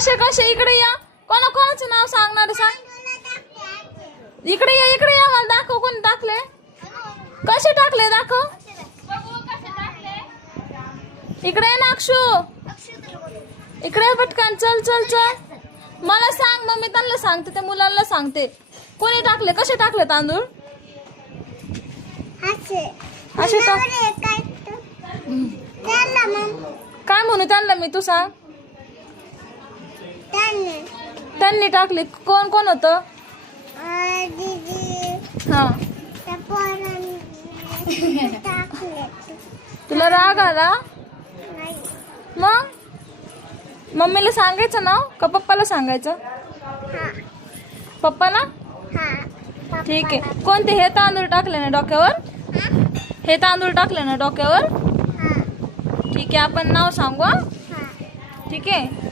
कसे कसे इकडे या. कोणाचं नाव सांगणार सांग. इकडे या मला दाखव. कोण टाकले कसे टाकले दाखव. इकडे ये ना अक्षू. इकडे पटकन चल चल चल. मला सांग मग मी त्यांना सांगते त्या मुलांना सांगते. कोणी टाकले कसे टाकले तांदूळ. असे काय म्हणू त्यांना मी तू सांग. त्यांनी टाकले. कोण कोण होत. हा तुला राग आला मग मम्मीला सांगायचं ना का पप्पाला सांगायचं. पप्पाला ठीक आहे. कोणते हे तांदूळ टाकले ना डोक्यावर. हे तांदूळ टाकले ना डोक्यावर. ठीक आहे आपण नाव सांगू. ठीक आहे.